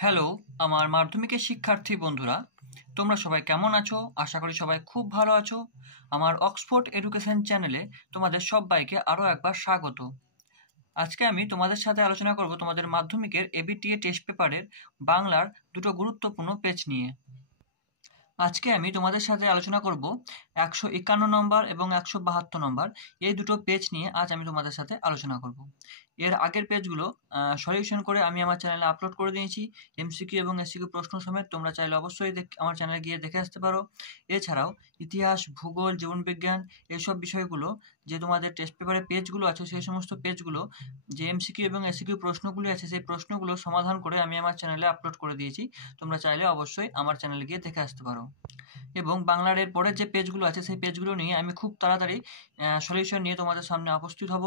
Hello, আমার মাধ্যমিকের শিক্ষার্থী বন্ধুরা, তোমরা সবাই কেমন আছো? আশা করি সবাই খুব ভালো আছো। আমার অক্সফোর্ড এডুকেশন চ্যানেলে তোমাদের সবাইকে আরও একবার স্বাগত। আজকে আমি তোমাদের সাথে আলোচনা করব তোমাদের মাধ্যমিকের এবিটিএ টেস্ট পেপারের বাংলার দুটো গুরুত্বপূর্ণ পেজ নিয়ে। আজকে আমি তোমাদের সাথে আলোচনা করব 151 নম্বর এবং 172 নম্বর এই দুটো পেজ নিয়ে আজ আমি তোমাদের সাথে আলোচনা করব। এর আগের পেজগুলো সলিউশন করে আমি আমার চ্যানেলে আপলোড করে দিয়েছি। এমসিকিউ এবং এসিকিউ প্রশ্ন সমেত তোমরা চাইলে অবশ্যই আমার চ্যানেলে গিয়ে দেখে আসতে পারো। এছাড়াও ইতিহাস, ভূগোল, জীবনবিজ্ঞান এইসব বিষয়গুলো যে তোমাদের টেস্ট পেপারের পেজগুলো আছে সেই সমস্ত পেজগুলো যে এমসিকিউ এবং এসিকিউ প্রশ্নগুলি আছে সেই প্রশ্নগুলো সমাধান করে আমি আমার চ্যানেলে আপলোড করে দিয়েছি। তোমরা চাইলে অবশ্যই আমার চ্যানেলে গিয়ে দেখে আসতে পারো। এবং বাংলার এর পরের যে পেজগুলো আছে সেই পেজগুলো নিয়ে আমি খুব তাড়াতাড়ি সলিউশন নিয়ে তোমাদের সামনে উপস্থিত হব।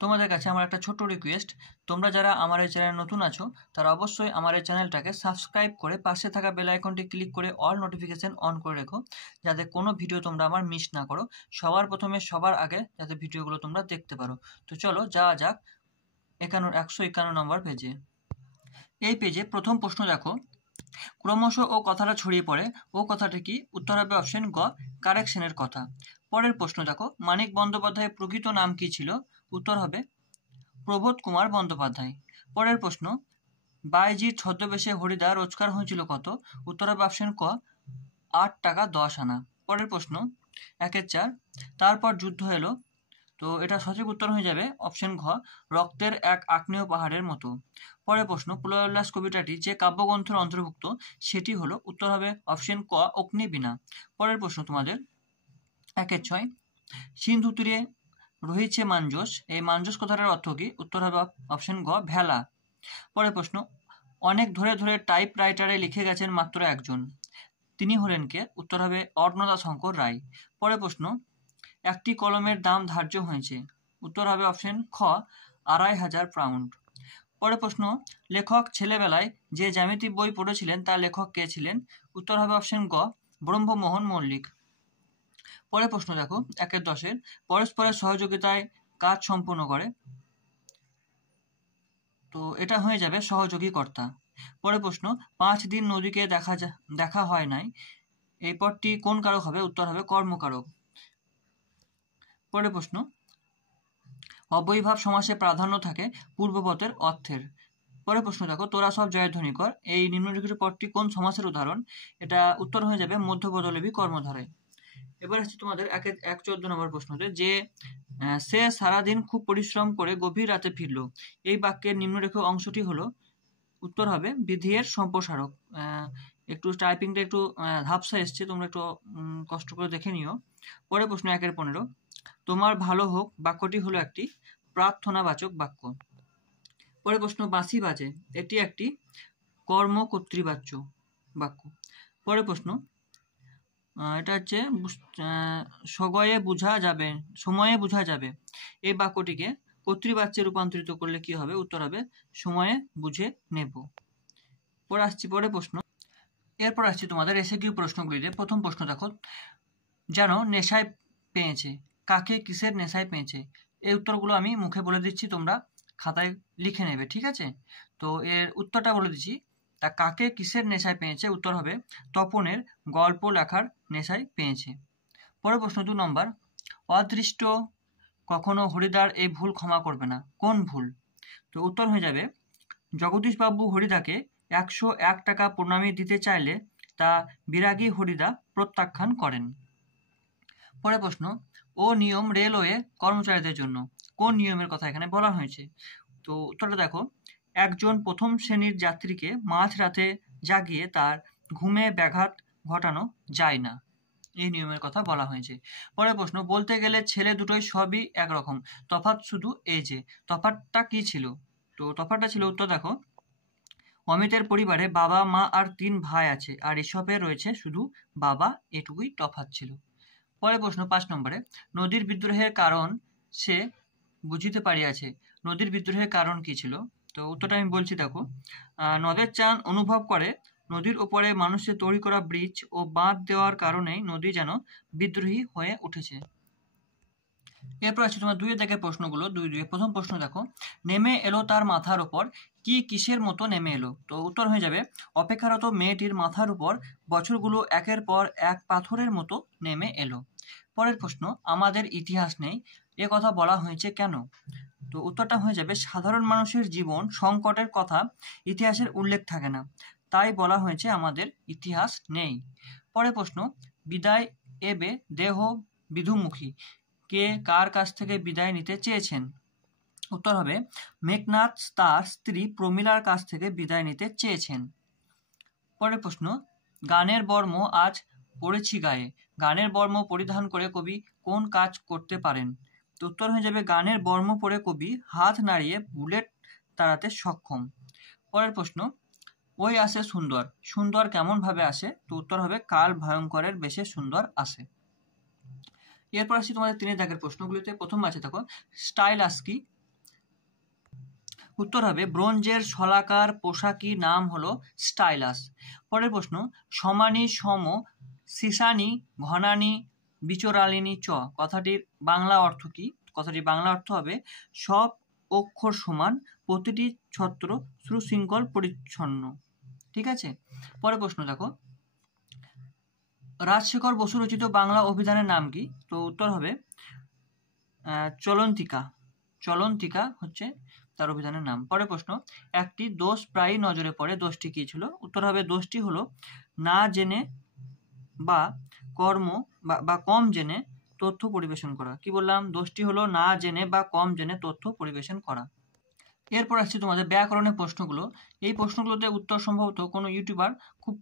তোমাদের কাছে আমার একটা ছোট্ট রিকোয়েস্ট, তোমরা যারা আমার এই চ্যানেলে নতুন আছো তারা অবশ্যই আমার এই চ্যানেলটাকে সাবস্ক্রাইব করে পাশে থাকা বেল আইকনটি ক্লিক করে অল নোটিফিকেশন অন করে রেখো, যাতে কোনো ভিডিও তোমরা আমার মিস না করো, সবার প্রথমে সবার আগে যাতে ভিডিওগুলো তোমরা দেখতে পারো। তো চলো যাওয়া যাক 151 নম্বর পেজে। এই পেজে প্রথম প্রশ্ন দেখো, ক্রমশ ও কথাটা ছড়িয়ে পড়ে, ও কথাটা কি? উত্তর হবে অপশন গ, কারেকশনের কথা। পরের প্রশ্ন দেখো, মানিক বন্দ্যোপাধ্যায়ের প্রকৃত নাম কি ছিল? উত্তর হবে প্রবোধ কুমার বন্দ্যোপাধ্যায়। পরের প্রশ্ন, বাইজির ছদ্মবেশে হরিদা রোজগার হয়েছিল কত? উত্তর হবে অপশন ক, 8 টাকা 10 আনা। পরের প্রশ্ন 1-4, তারপর যুদ্ধ এলো, তো এটা সঠিক উত্তর হয়ে যাবে অপশন ঘ, রক্তের এক আগ্নেয় পাহাড়ের মতো। পরের প্রশ্ন, প্রলয় উল্লাস কবিতাটি যে কাব্যগ্রন্থের অন্তর্ভুক্ত সেটি হলো? উত্তর হবে অপশন ক, অগ্নিবীণা। পরের প্রশ্ন তোমাদের 1-6, সিন্ধু তীরে রহিছে মাঞ্জস, এই মাঞ্জস কথাটার অর্থ কি? উত্তর হবে অপশন গ, ভেলা। পরের প্রশ্ন, অনেক ধরে ধরে টাইপ রাইটারে লিখে গেছেন মাত্র একজন, তিনি হলেন কে? উত্তর হবে অর্ণদা শঙ্কর রায়। পরের প্রশ্ন, একটি কলমের দাম ধার্য হয়েছে, উত্তর হবে অপশন খ, 2500 পাউন্ড। পরের প্রশ্ন, লেখক ছেলেবেলায় যে জ্যামিতি বই পড়েছিলেন তার লেখক কে ছিলেন? উত্তর হবে অপশন গ, ব্রহ্মমোহন মল্লিক। পরের প্রশ্ন দেখো 1-10, পরস্পরের সহযোগিতায় কাজ সম্পন্ন করে, তো এটা হয়ে যাবে সহযোগী কর্তা। পরের প্রশ্ন, 5 দিন নদীকে দেখা হয় নাই, এই পদটি কোন কারক হবে? উত্তর হবে কর্মকারক। পরের প্রশ্ন, অব্যয়ীভাব সমাসে প্রাধান্য থাকে পূর্বপদের অর্থের। পরের প্রশ্ন দেখো, তোরা সব জয়ধ্বনি কর, এই নিম্নলিখিত পদটি কোন সমাসের উদাহরণ? এটা উত্তর হয়ে যাবে মধ্যপদলোপী কর্মধারায়। এবার হচ্ছে তোমাদের 1-14 নম্বর প্রশ্নতে, যে সে সারাদিন খুব পরিশ্রম করে গভীর রাতে ফিরল, এই বাক্যের নিম্নরেখিত অংশটি হলো? উত্তর হবে বিধির সম্প্রসারক। একটু টাইপিংটা একটু ঝাপসা এসছে, তোমরা একটু কষ্ট করে দেখে নিও। পরের প্রশ্ন 1-15, তোমার ভালো হোক বাক্যটি হলো একটি প্রার্থনাবাচক বাক্য। পরের প্রশ্ন, বাঁশি বাজে, এটি একটি কর্মকর্তৃবাচ্য বাক্য। পরের প্রশ্ন, এটা হচ্ছে সময়ে বোঝা যাবে, এই বাক্যটিকে কর্তৃবাচ্যে রূপান্তরিত করলে কি হবে? উত্তর হবে সময়ে বুঝে নেব। পরের প্রশ্ন, এরপর আসছি তোমাদের এসএকিউ প্রশ্নগুলিতে। প্রথম প্রশ্ন দেখো, যেন নেশায় পেয়েছে, কাকে কিসের নেশায় পেয়েছে? এই উত্তরগুলো আমি মুখে বলে দিচ্ছি, তোমরা খাতায় লিখে নেবে, ঠিক আছে? তো এর উত্তরটা বলে দিচ্ছি, তা কাকে কিসের নেশায় পেয়েছে? উত্তর হবে তপনের গল্প লেখার নেশায় পেয়েছে। পরের প্রশ্ন 2 নম্বর, অদৃষ্ট কখনো হরিদার এই ভুল ক্ষমা করবে না, কোন ভুল? তো উত্তর হয়ে যাবে জগদীশবাবু হরিদাকে 101 টাকা প্রণামী দিতে চাইলে তা বিরাগী হরিদা প্রত্যাখ্যান করেন। পরের প্রশ্ন, ও নিয়ম রেলওয়ে কর্মচারীদের জন্য, কোন নিয়মের কথা এখানে বলা হয়েছে? তো উত্তরটা দেখো, একজন প্রথম শ্রেণীর যাত্রীকে মাঝরাতে জাগিয়ে তার ঘুমে ব্যাঘাত ঘটানো যায় না, এই নিয়মের কথা বলা হয়েছে। পরের প্রশ্ন, বলতে গেলে ছেলে দুটোই সবই একরকম, তফাৎ শুধু এই যে, তফাৎটা কি ছিল? তো তফাৎটা ছিল, উত্তর দেখো, অমিতের পরিবারে বাবা মা আর 3 ভাই আছে, আর এসবে রয়েছে শুধু বাবা, এটুকুই তফাৎ ছিল। পরের প্রশ্ন 5 নম্বরে, নদীর বিদ্রোহের কারণ সে বুঝিতে পারিয়াছে, নদীর বিদ্রোহের কারণ কি ছিল? তো উত্তরটা আমি বলছি দেখো, নদের চান অনুভব করে নদীর ওপরে মানুষের তৈরি করা ব্রিজ ও বাঁধ দেওয়ার কারণেই নদী যেন বিদ্রোহী হয়ে উঠেছে। এরপর আছে তোমার 2 দাগের প্রশ্নগুলো। 2 প্রথম প্রশ্ন দেখো, নেমে এলো তার মাথার উপর, কি কিসের মতো নেমে এলো? তো উত্তর হয়ে যাবে, অপেক্ষারত মেয়েটির মাথার উপর বছরগুলো একের পর এক পাথরের মতো নেমে এলো। পরের প্রশ্ন, আমাদের ইতিহাস নেই, এ কথা বলা হয়েছে কেন? তো উত্তরটা হয়ে যাবে, সাধারণ মানুষের জীবন সংকটের কথা ইতিহাসের উল্লেখ থাকে না, তাই বলা হয়েছে আমাদের ইতিহাস নেই। পরের প্রশ্ন, বিদায় এবে দেহ বিধুমুখী, কে কার কাছ থেকে বিদায় নিতে চেয়েছেন? উত্তর হবে, মেঘনাদ তার স্ত্রী প্রমীলার কাছ থেকে বিদায় নিতে চেয়েছেন। পরের প্রশ্ন, গানের বর্ম আজ পড়েছি গায়ে, গানের বর্ম পরিধান করে কবি কোন কাজ করতে পারেন? তো উত্তর হয়ে যাবে, গানের বর্ম পরে কবি হাত নাড়িয়ে বুলেট তাড়াতে সক্ষম। পরের প্রশ্ন, ওই আসে সুন্দর, সুন্দর কেমন ভাবে আসে? তো উত্তর হবে, কাল ভয়ঙ্করের বেশে সুন্দর আসে। এরপর আসছি তোমাদের 3 দাগের প্রশ্নগুলিতে। প্রথম আছে দেখো, স্টাইলাস কি? উত্তর হবে, ব্রোঞ্জের শলাকার পোশাকি নাম হলো স্টাইলাস। পরের প্রশ্ন, সমানি সম সিসানি ঘনানি বিচরালিনী চ, কথাটির বাংলা অর্থ কি? কথাটির বাংলা অর্থ হবে, সব অক্ষর সমান, প্রতিটি ছত্র সুশৃঙ্খল পরিচ্ছন্ন। ঠিক আছে। পরের প্রশ্ন দেখো, রাজশেখর বসু রচিত বাংলা অভিধানের নাম কি? তো উত্তর হবে, চলন্তিকা। চলন্তিকা হচ্ছে তার অভিধানের নাম। পরের প্রশ্ন, একটি দোষ প্রায়ই নজরে পড়ে, দোষটি কি ছিল? উত্তর হবে, দোষটি হলো না জেনে বা কর্ম বা কম জেনে তথ্য পরিবেশন করা। কি বললাম? দোষটি হলো না জেনে বা কম জেনে তথ্য পরিবেশন করা। এরপর আসছি তোমাদের ব্যাকরণের প্রশ্নগুলো। এই প্রশ্নগুলোতে উত্তর সম্ভবত কোনো ইউটিউবার খুব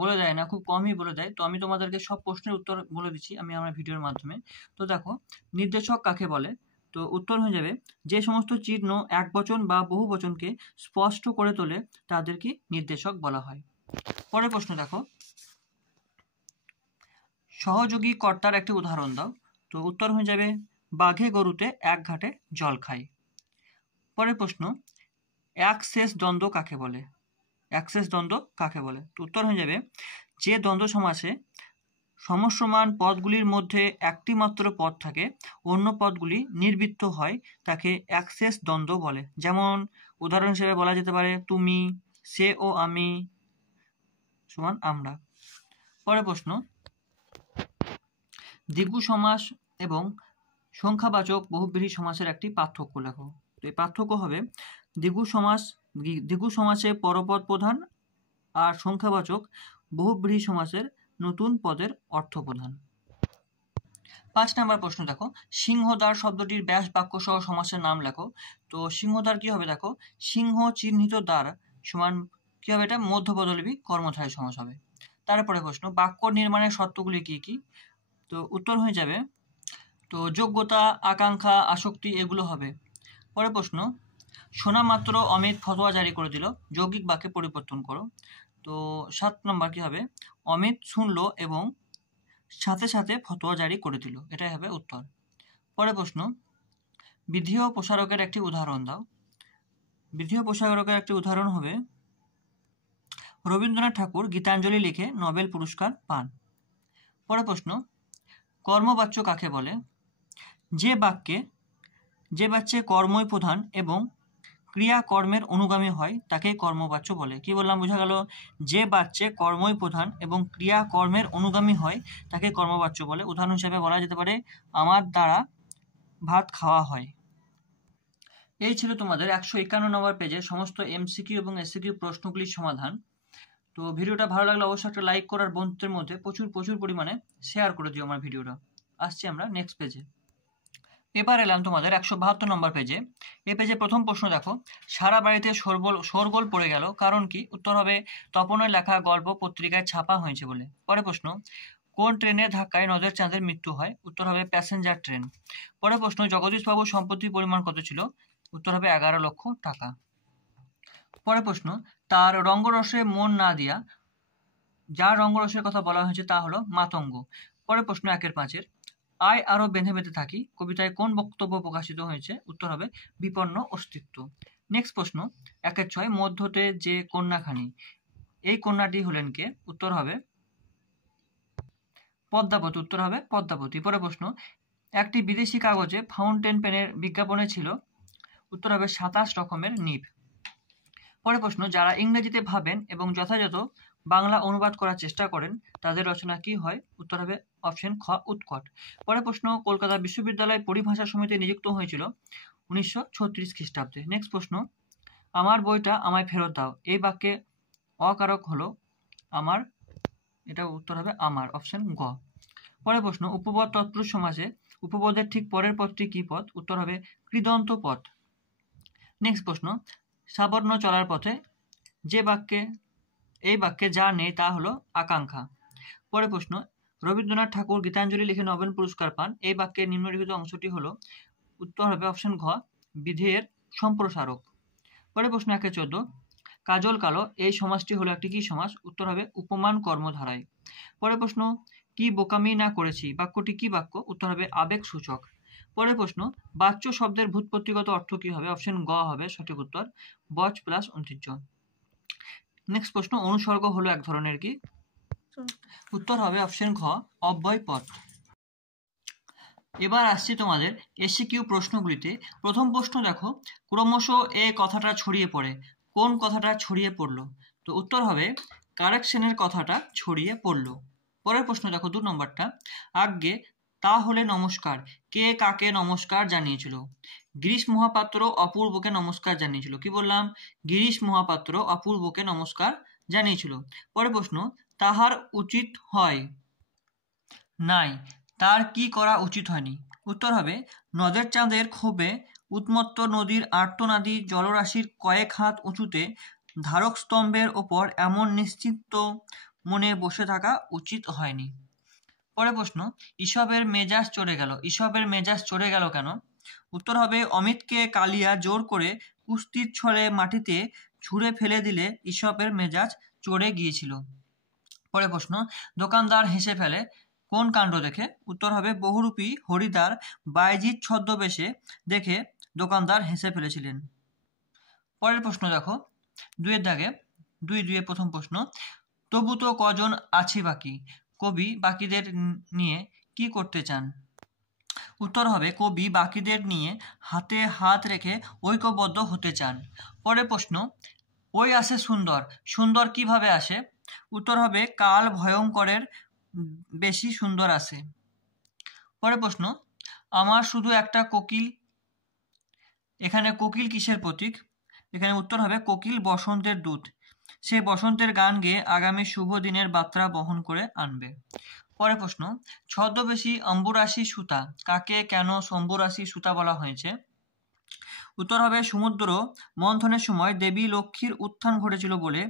বলে দেয় না, খুব কমই বলে দেয়। তো আমি তোমাদেরকে সব প্রশ্নের উত্তর বলে দিচ্ছি আমি আমার ভিডিওর মাধ্যমে। তো দেখো, নির্দেশক কাকে বলে? তো উত্তর হয়ে যাবে, যে সমস্ত চিহ্ন একবচন বা বহু বচনকে স্পষ্ট করে তোলে তাদেরকে নির্দেশক বলা হয়। পরের প্রশ্ন দেখো, সহযোগী কর্তার একটি উদাহরণ দাও। তো উত্তর হয়ে যাবে, বাঘে গরুতে এক ঘাটে জল খায়। পরের প্রশ্ন, একশেষ দ্বন্দ্ব কাকে বলে? একশেষ দ্বন্দ্ব কাকে বলে? তো উত্তর হয়ে যাবে, যে দ্বন্দ্ব সমাসে সমসমান পদগুলির মধ্যে একটি মাত্র পদ থাকে, অন্য পদগুলি নির্বৃত্ত হয়, তাকে একশেষ দ্বন্দ্ব বলে। যেমন উদাহরণ হিসেবে বলা যেতে পারে, তুমি, সে ও আমি সমান আমরা। পরের প্রশ্ন, দ্বিগু সমাস এবং সংখ্যাবাচক বহুব্রীহি সমাসের একটি পার্থক্য লেখো। তো এই পার্থক্য হবে, দ্বিগু সমাসে পরপদ প্রধান আর সংখ্যাবাচক বহুব্রীহি সমাসের নতুন পদের অর্থ প্রধান। 5 নম্বর প্রশ্ন দেখো, সিংহদ্বার শব্দটির ব্যাস বাক্য সহ সমাসের নাম লেখো। তো সিংহদ্বার কি হবে? দেখো, সিংহ চিহ্নিত দ্বার সমান কি হবে? এটা মধ্যপদলিপি কর্মধারী সমাস হবে। তারপরে প্রশ্ন, বাক্য নির্মাণের শর্তগুলি কি কি? তো উত্তর হয়ে যাবে, তো যোগ্যতা, আকাঙ্ক্ষা, আসক্তি এগুলো হবে। পরের প্রশ্ন, শোনা মাত্র অমিত ফতোয়া জারি করে দিল, যৌগিক বাক্যে পরিবর্তন করো। তো 7 নম্বর কি হবে? অমিত শুনলো এবং সাথে সাথে ফতোয়া জারি করে দিল, এটাই হবে উত্তর। পরের প্রশ্ন, বিধি ও প্রসারকের একটি উদাহরণ দাও। বিধি ও প্রসারকের একটি উদাহরণ হবে, রবীন্দ্রনাথ ঠাকুর গীতাঞ্জলি লিখে নোবেল পুরস্কার পান। পরের প্রশ্ন, কর্মবাচ্য কাকে বলে? যে বাচ্যে কর্মই প্রধান এবং ক্রিয়া কর্মের অনুগামী হয় তাকে কর্মবাচ্য বলে। কি বললাম? বোঝা গেল? যে বাচ্চে কর্মই প্রধান এবং ক্রিয়া কর্মের অনুগামী হয় তাকে কর্মবাচ্য বলে। উদাহরণ হিসেবে বলা যেতে পারে, আমার দ্বারা ভাত খাওয়া হয়। এই ছিল তোমাদের 151 নম্বর পেজের সমস্ত এমসিকিউ এবং এসসিকিউ প্রশ্নগুলির সমাধান। তো ভিডিওটা ভালো লাগলে অবশ্যই একটা লাইক করার, বন্ধুদের মধ্যে প্রচুর পরিমাণে শেয়ার করে দিও আমার ভিডিওটা। আসছি আমরা নেক্সট পেজে। এবার এলাম তোমাদের 172 নম্বর পেজে। এই পেজে প্রথম প্রশ্ন দেখো, সারা বাড়িতে শোরগোল পড়ে গেল, কারণ কি? উত্তর হবে, তপনের লেখা গল্প পত্রিকায় ছাপা হয়েছে বলে। পরের প্রশ্ন, কোন ট্রেনের ধাক্কায় নদের চাঁদের মৃত্যু হয়? উত্তর হবে, প্যাসেঞ্জার ট্রেন। পরের প্রশ্ন, জগদীশবাবুর সম্পত্তির পরিমাণ কত ছিল? উত্তর হবে 11 লক্ষ টাকা। পরের প্রশ্ন, তার রঙ্গরসে মন না দিয়া, যার রঙ্গরসের কথা বলা হয়েছে তা হলো মাতঙ্গ। পরের প্রশ্ন 1-5, আয় আরো বেঁধে বেঁধে থাকি কবিতায় কোন বক্তব্য প্রকাশিত হয়েছে? উত্তর হবে, বিপন্ন অস্তিত্ব। নেক্সট প্রশ্ন 1-6, মধ্যতে যে কন্যাখানি, এই কন্যাটি হলেন কে? উত্তর হবে পদ্মাবতী। উত্তর হবে পদ্মাবতী। পরের প্রশ্ন, একটি বিদেশি কাগজে ফাউন্টেন পেনের বিজ্ঞাপনে ছিল। উত্তর হবে 27 রকমের নিব। পরের প্রশ্ন, যারা ইংরেজিতে ভাবেন এবং যথাযথ বাংলা অনুবাদ করার চেষ্টা করেন তাদের রচনা কি হয়? উত্তর হবে অপশন খ, উৎকট। পরের প্রশ্ন, কলকাতা বিশ্ববিদ্যালয় পরিভাষা সমিতি নিযুক্ত হয়েছিল 1936 খ্রিস্টাব্দে। নেক্সট প্রশ্ন, আমার বইটা আমায় ফেরত দাও, এই বাক্যে অকারক হলো আমার, এটা উত্তর হবে আমার, অপশন গ। পরের প্রশ্ন, উপপদ তৎপুরুষ সমাসে উপপদের ঠিক পরের পদটি কি পদ? উত্তর হবে কৃদন্ত পদ। নেক্সট প্রশ্ন, সাবর্ণ চলার পথে এই বাক্যে যা নেই তা হলো আকাঙ্ক্ষা। পরের প্রশ্ন, রবীন্দ্রনাথ ঠাকুর গীতাঞ্জলি লিখে নোবেল পুরস্কার পান, এই বাক্যের নিম্নলিখিত অংশটি হলো? উত্তর হবে অপশন ঘ, বিধেয়ের সম্প্রসারক। পরের প্রশ্ন 1-14, কাজল কালো এই সমাসটি হলো একটি কি সমাস? উত্তর হবে উপমান কর্মধারায়। পরের প্রশ্ন, কি বোকামি না করেছি বাক্যটি কি বাক্য? উত্তর হবে আবেগ সূচক। পরের প্রশ্ন, বাচ্য শব্দের ভূতপত্তিগত অর্থ কি হবে? অপশন গ হবে সঠিক উত্তর, বচ প্লাস ঐতিহ্য। নেক্সট প্রশ্ন, অনুসর্গ হলো এক ধরনের কি? উত্তর হবে অপশন ঘ, অব্যয় পদ। এবার আসছি তোমাদের এসিকিউ প্রশ্নগুলিতে। প্রথম প্রশ্ন দেখো, ক্রমশ এ কথাটা ছড়িয়ে পড়ে, কোন কথাটা ছড়িয়ে পড়লো? তো উত্তর হবে কারেকশনের কথাটা ছড়িয়ে পড়লো। পরের প্রশ্ন দেখো 2 নম্বরটা, আজ্ঞে তাহলে নমস্কার কে কাকে নমস্কার জানিয়েছিল? গিরিশ মহাপাত্র অপূর্বকে নমস্কার জানিয়েছিল। কি বললাম? গিরিশ মহাপাত্র অপূর্বকে নমস্কার জানিয়েছিল। পরের প্রশ্ন, তাহার উচিত হয় নাই, তার কি করা উচিত হয়নি? উত্তর হবে নদের চাঁদের ক্ষোভে উন্মত্ত নদীর আর্তনাদী জলরাশির কয়েক হাত উঁচুতে ধারক স্তম্ভের ওপর এমন নিশ্চিন্ত মনে বসে থাকা উচিত হয়নি। পরের প্রশ্ন, ঈশপের মেজাজ চড়ে গেল, ঈশপের মেজাজ চড়ে গেল কেন? উত্তর হবে অমিতকে কালিয়া জোর করে কুস্তির ছলে মাটিতে ছুঁড়ে ফেলে দিলে ঈশপের মেজাজ চড়ে গিয়েছিল। পরের প্রশ্ন, দোকানদার হেসে ফেলে কোন কাণ্ড দেখে? উত্তর হবে বহুরূপী হরিদ্বার বাইজিৎ ছদ্মবেশে দেখে দোকানদার হেসে ফেলেছিলেন। পরের প্রশ্ন দেখো 2-এর দাগে 2-2 প্রথম প্রশ্ন, তবু তো কজন আছি বাকি, কবি বাকিদের নিয়ে কি করতে চান? উত্তর হবে কবি বাকিদের নিয়ে হাতে হাত রেখে ঐক্যবদ্ধ হতে চান। পরের প্রশ্ন, ওই আসে সুন্দর, সুন্দর কিভাবে আসে? উত্তর হবে কাল ভয়ঙ্করের বেশি সুন্দর আসে। পরের প্রশ্ন, আমার শুধু একটা কোকিল, এখানে কোকিল কিসের প্রতীক? এখানে উত্তর হবে কোকিল বসন্তের দূত, সে বসন্তের গান গেয়ে আগামী শুভ দিনের বার্তা বহন করে আনবে। পরের প্রশ্ন, ছদ্মবেশী অম্বুরাশি সুতা কাকে কেন শম্ভুরাশি সুতা বলা হয়েছে? উত্তর হবে সমুদ্র মন্থনের সময় দেবী লক্ষ্মীর উত্থান ঘটেছিল বলে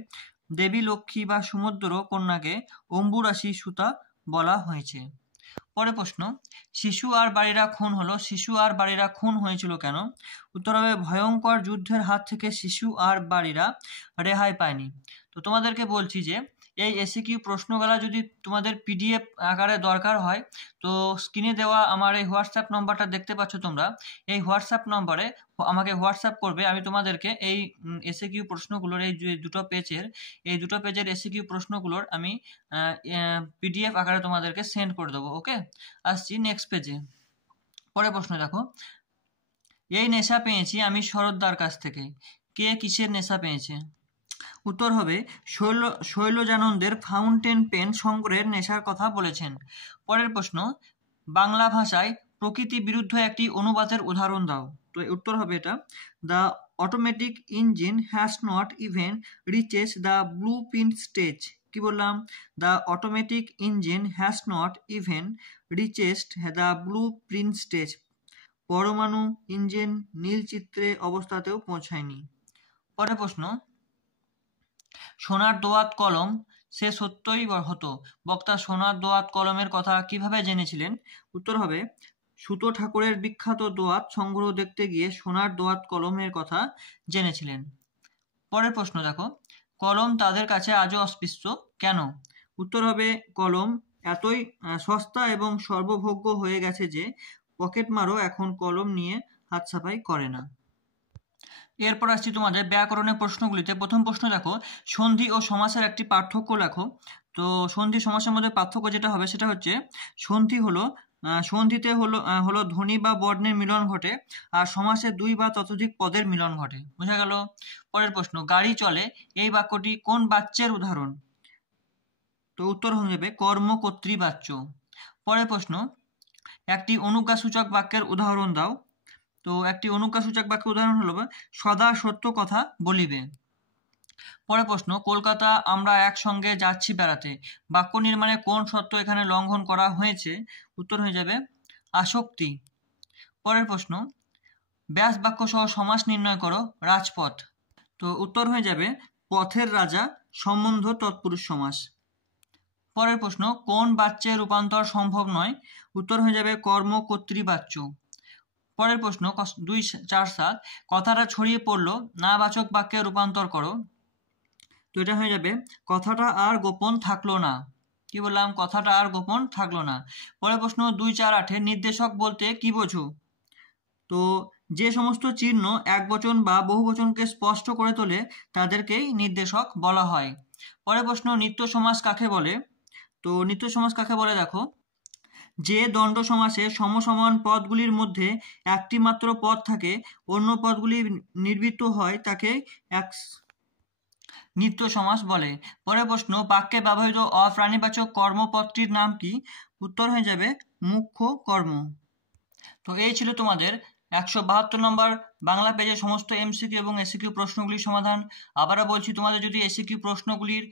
দেবী লক্ষ্মী বা সমুদ্র কন্যাকে অম্বুরাশি সুতা বলা হয়েছে। পরের প্রশ্ন, শিশু আর বাড়িরা খুন হলো, শিশু আর বাড়িরা খুন হয়েছিল কেন? উত্তর হবে ভয়ঙ্কর যুদ্ধের হাত থেকে শিশু আর বাড়িরা রেহাই পায়নি। তো তোমাদেরকে বলছি যে এই এসিকিউ প্রশ্নগুলো যদি তোমাদের পিডিএফ আকারে দরকার হয় তো স্ক্রিনে দেওয়া আমার এই হোয়াটসঅ্যাপ নম্বরটা দেখতে পাচ্ছ তোমরা, এই হোয়াটসঅ্যাপ নম্বরে আমাকে হোয়াটসঅ্যাপ করবে, আমি তোমাদেরকে এই এসিকিউ প্রশ্নগুলোর এই দুটো পেজের এসিকিউ প্রশ্নগুলোর আমি পিডিএফ আকারে তোমাদেরকে সেন্ড করে দেবো। ওকে, আসছি নেক্সট পেজে। পরের প্রশ্ন দেখো, এই নেশা পেয়েছি আমি শরৎদার কাছ থেকে, কে কিসের নেশা পেয়েছে? উত্তর হবে শৈলজানন্দের ফাউন্টেন পেন সংগ্রহের নেশার কথা বলেছেন। পরের প্রশ্ন, বাংলা ভাষায় প্রকৃতি বিরুদ্ধ একটি অনুবাদের উদাহরণ দাও। তো উত্তর হবে এটা, the automatic engine has not even reaches the blue print stage. কি বললাম? The automatic engine has not even reached the blue print stage. পরমাণু ইঞ্জিন নীল চিত্রে অবস্থাতেও পৌঁছায়নি। পরের প্রশ্ন, সোনার দোয়াত কলম সে সত্যই হতো, বক্তা সোনার দোয়াত কলমের কথা কিভাবে জেনেছিলেন? উত্তর হবে সুতো ঠাকুরের বিখ্যাত দোয়াত সংগ্রহ দেখতে গিয়ে সোনার দোয়াত কলমের কথা জেনেছিলেন। পরের প্রশ্ন দেখো, কলম তাদের কাছে আজও অস্পৃশ্য কেন? উত্তর হবে কলম এতই সস্তা এবং সর্বভোগ্য হয়ে গেছে যে পকেটমারও এখন কলম নিয়ে হাত সাফাই করে না। এরপর আসছি তোমাদের ব্যাকরণের প্রশ্নগুলিতে। প্রথম প্রশ্ন দেখো, সন্ধি ও সমাসের একটি পার্থক্য লেখো। তো সন্ধি সমাসের মধ্যে পার্থক্য যেটা হবে সেটা হচ্ছে সন্ধি হলো সন্ধিতে হলো ধ্বনি বা বর্ণের মিলন ঘটে, আর সমাসে দুই বা ততোধিক পদের মিলন ঘটে। বোঝা গেল? পরের প্রশ্ন, গাড়ি চলে এই বাক্যটি কোন বাচ্যের উদাহরণ? তো উত্তর হয়ে যাবে কর্মকর্তৃবাচ্য। পরের প্রশ্ন, একটি অনুজ্ঞাসূচক বাক্যের উদাহরণ দাও। তো একটি অনুজ্ঞাসূচক বাক্যের উদাহরণ হলো সদা সত্য কথা বলিবে। পরের প্রশ্ন, কলকাতা আমরা একসঙ্গে যাচ্ছি বেড়াতে, বাক্য নির্মাণে কোন শর্ত এখানে লঙ্ঘন করা হয়েছে? উত্তর হয়ে যাবে আসক্তি। পরের প্রশ্ন, ব্যাস বাক্য সহ সমাস নির্ণয় করো। রাজপথ। তো উত্তর হয়ে যাবে পথের রাজা সম্বন্ধ তৎপুরুষ সমাস। পরের প্রশ্ন, কোন বাচ্যের রূপান্তর সম্ভব নয়? উত্তর হয়ে যাবে কর্মকর্তৃবাচ্য। পরের প্রশ্ন 2-4-7, কথাটা ছড়িয়ে পড়লো না বাচক বাক্যে রূপান্তর করো। তো এটা হয়ে যাবে কথাটা আর গোপন থাকলো না। কি বললাম? কথাটা আর গোপন থাকলো না। পরের প্রশ্ন 2-4-8, নির্দেশক বলতে কি বোঝো? তো যে সমস্ত চিহ্ন একবচন বা বহুবচনকে স্পষ্ট করে তোলে তাদেরকেই নির্দেশক বলা হয়। পরের প্রশ্ন, নিত্য সমাস কাকে বলে? তো নিত্য সমাস কাকে বলে দেখো, যে দ্বন্দ্ব সমাসে সমসমান পদগুলির মধ্যে একটি মাত্র পদ থাকে, অন্য পদগুলি নির্বৃত্ত হয়, তাকে এক নিত্য সমাস বলে। পরের প্রশ্ন, বাক্যে ব্যবহৃত অপ্রাণীবাচক কর্মপদটির নাম কি? উত্তর হয়ে যাবে মুখ্য কর্ম। তো এই ছিল তোমাদের 172 নম্বর বাংলা পেজের সমস্ত এমসিকিউ এবং এসিকিউ প্রশ্নগুলির সমাধান। আবারও বলছি, তোমাদের যদি এসিকিউ প্রশ্নগুলির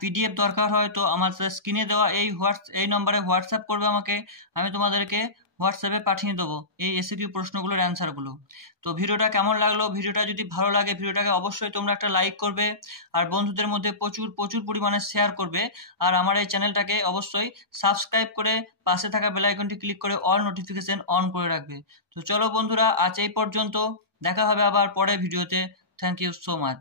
পিডিএফ দরকার হয় তো আমার স্ক্রিনে দেওয়া এই নম্বরে হোয়াটসঅ্যাপ করবে আমাকে, আমি তোমাদেরকে হোয়াটসঅ্যাপে পাঠিয়ে দেবো এই এসিকিউ প্রশ্নগুলোর অ্যান্সারগুলো। তো ভিডিওটা কেমন লাগলো? ভিডিওটা যদি ভালো লাগে ভিডিওটাকে অবশ্যই তোমরা একটা লাইক করবে, আর বন্ধুদের মধ্যে প্রচুর প্রচুর পরিমাণে শেয়ার করবে, আর আমার এই চ্যানেলটাকে অবশ্যই সাবস্ক্রাইব করে পাশে থাকা বেল আইকনটি ক্লিক করে অল নোটিফিকেশন অন করে রাখবে। তো চলো বন্ধুরা, আজ এই পর্যন্ত, দেখা হবে আবার পরের ভিডিওতে। Thank you so much.